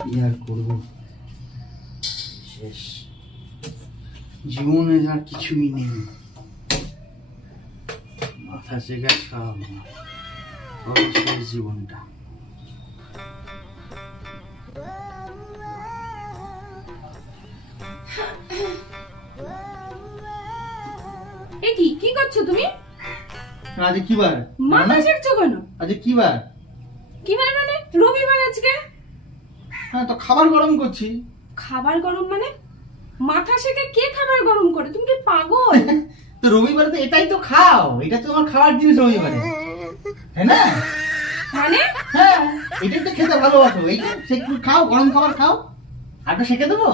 কি আর করবো, শেষ জীবনে আর কিছুই নেই, মাথা শেখা সব শেষ জীবনটা। কি করছো তুমি? আজ কি বার? মাথা শেখছো কেন? আজ কি বার? কি বার মানে? রবিবার আজকে। হ্যাঁ তো খাবার গরম করছি। খাবার গরম মানে? মাথা শেখে কে খাবার গরম করে? তুমি কি পাগল? তো রবিবারে তো এটাই তো খাও, এটা তো আমার খাবার জিনিস রবিবারে, তাই না? মানে? হ্যাঁ এটাই তো খেতে ভালোবাসো, এইটা খাও, গরম খাবার খাও। আরটা শেখে দেবো।